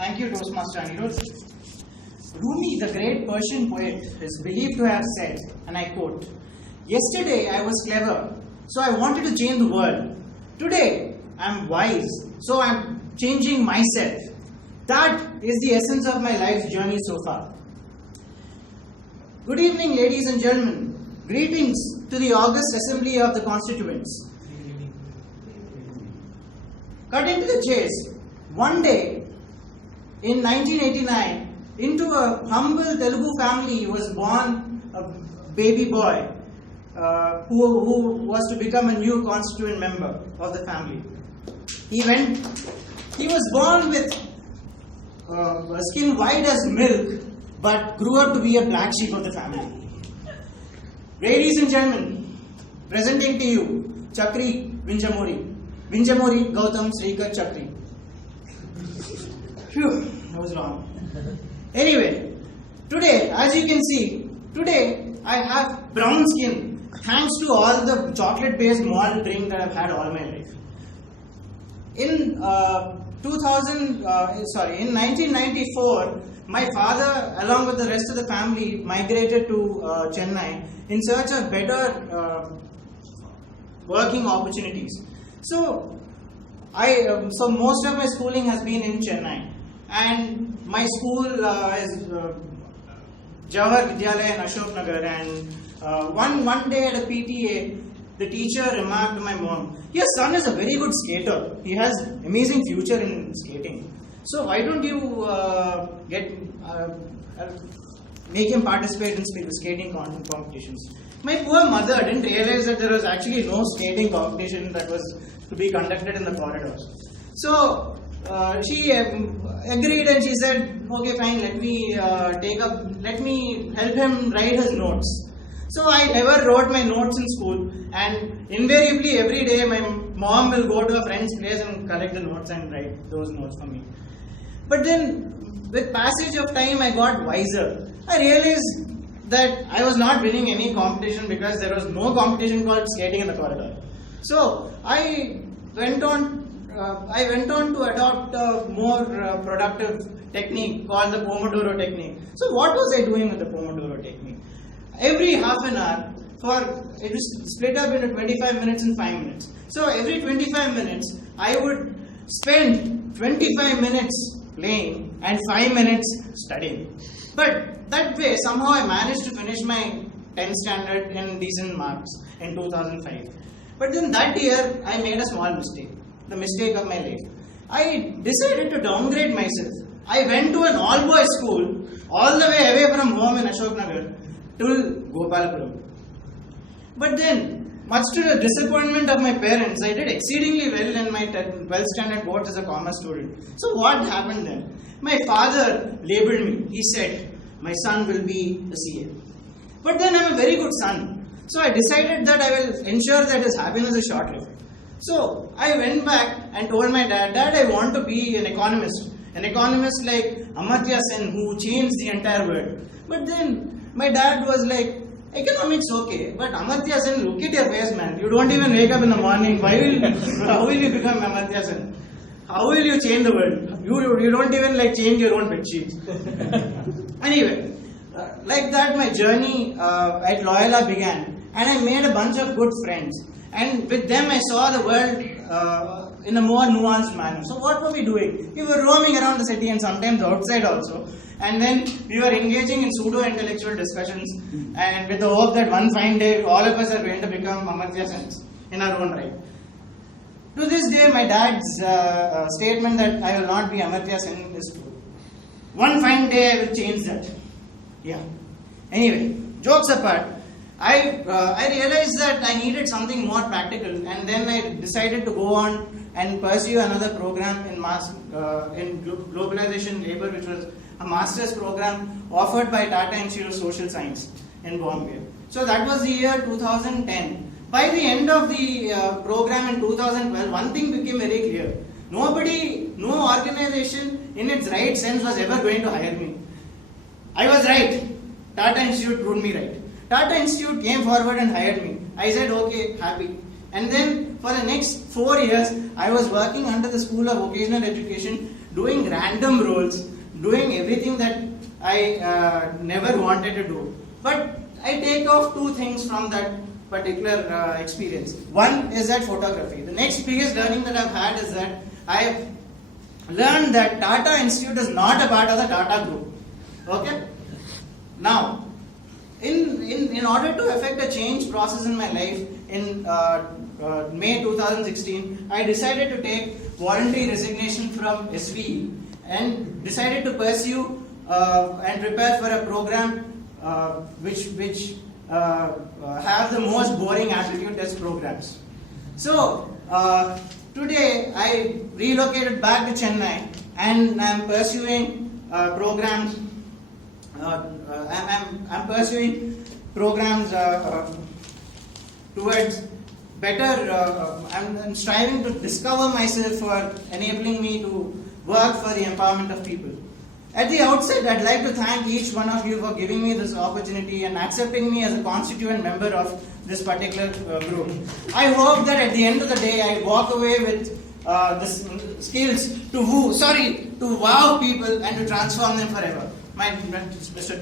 Thank you, Toastmaster Anirudh. Rumi, the great Persian poet, is believed to have said, and I quote, "Yesterday I was clever, so I wanted to change the world. Today I am wise, so I am changing myself." That is the essence of my life's journey so far. Good evening, ladies and gentlemen. Greetings to the August Assembly of the Constituents. Cutting to the chase, one day in 1989, into a humble Telugu family was born a baby boy who was to become a new constituent member of the family. He was born with a skin white as milk, but grew up to be a black sheep of the family. Ladies and gentlemen, presenting to you Chakri Vinjamuri. Vinjamuri Gautam Srikar Chakri. Phew, that was wrong. Anyway, today, as you can see, today I have brown skin thanks to all the chocolate-based malt drink that I've had all my life. In 1994, my father, along with the rest of the family, migrated to Chennai in search of better working opportunities. So most of my schooling has been in Chennai, and my school is Jawahar Vidyalaya in Ashok Nagar. And one day at a PTA, the teacher remarked to my mom, "Your son is a very good skater. He has amazing future in skating. So why don't you make him participate in skating competitions?" My poor mother didn't realize that there was actually no skating competition that was to be conducted in the corridors. So she agreed, and she said, "Okay, fine. Let me help him write his notes." So I never wrote my notes in school, and invariably every day my mom will go to a friend's place and collect the notes and write those notes for me. But then, with passage of time, I got wiser. I realized that I was not winning any competition because there was no competition called skating in the corridor. So I went on to adopt a more productive technique called the Pomodoro technique. So what was I doing with the Pomodoro technique? Every half an hour, it was split up into 25 minutes and 5 minutes. So every 25 minutes, I would spend 25 minutes playing and 5 minutes studying. But that way, somehow I managed to finish my 10th standard in decent marks in 2005. But then that year, I made a small mistake, the mistake of my life. I decided to downgrade myself. I went to an all-boys school, all the way away from home in Ashok Nagar, till Gopalapuram. But then, much to the disappointment of my parents, I did exceedingly well in my 12th standard boards as a commerce student. So what happened then? My father labelled me. He said, "My son will be a CA." But then I'm a very good son. So I decided that I will ensure that his happiness is short-lived. So I went back and told my dad, "Dad, I want to be an economist. An economist like Amartya Sen, who changed the entire world." But then my dad was like, "Economics okay, but Amartya Sen, look at your face, man. You don't even wake up in the morning. How will you become Amartya Sen? How will you change the world? You don't even change your own bed sheets." Anyway, like that my journey at Loyola began, and I made a bunch of good friends. And with them I saw the world in a more nuanced manner. So what were we doing? We were roaming around the city and sometimes outside also. And then we were engaging in pseudo-intellectual discussions, and with the hope that one fine day all of us are going to become Amartya Sens in our own right. To this day, my dad's statement that I will not be Amartya Sen is true. One fine day I will change that. Yeah. Anyway, jokes apart, I realized that I needed something more practical, and then I decided to go on and pursue another program in globalization labor, which was a master's program offered by Tata Institute of Social Science in Bombay. So that was the year 2010. By the end of the program in 2012, one thing became very clear. No organization in its right sense was ever going to hire me. I was right. Tata Institute proved me right. Tata Institute came forward and hired me. I said, "Okay, happy." And then for the next 4 years, I was working under the School of Vocational Education doing random roles, doing everything that I never wanted to do. But I take off two things from that particular experience. One is that photography. The next biggest learning that I've had is that I've learned that Tata Institute is not a part of the Tata Group. Okay? Now, in order to effect a change process in my life, in May 2016, I decided to take voluntary resignation from SVE and decided to pursue and prepare for a program which have the most boring aptitude test programs. So today I relocated back to Chennai and I'm pursuing programs. I'm pursuing programs towards better. I'm striving to discover myself for enabling me to work for the empowerment of people. At the outset, I'd like to thank each one of you for giving me this opportunity and accepting me as a constituent member of this particular group. I hope that at the end of the day, I walk away with the skills to wow people and to transform them forever. My Mr.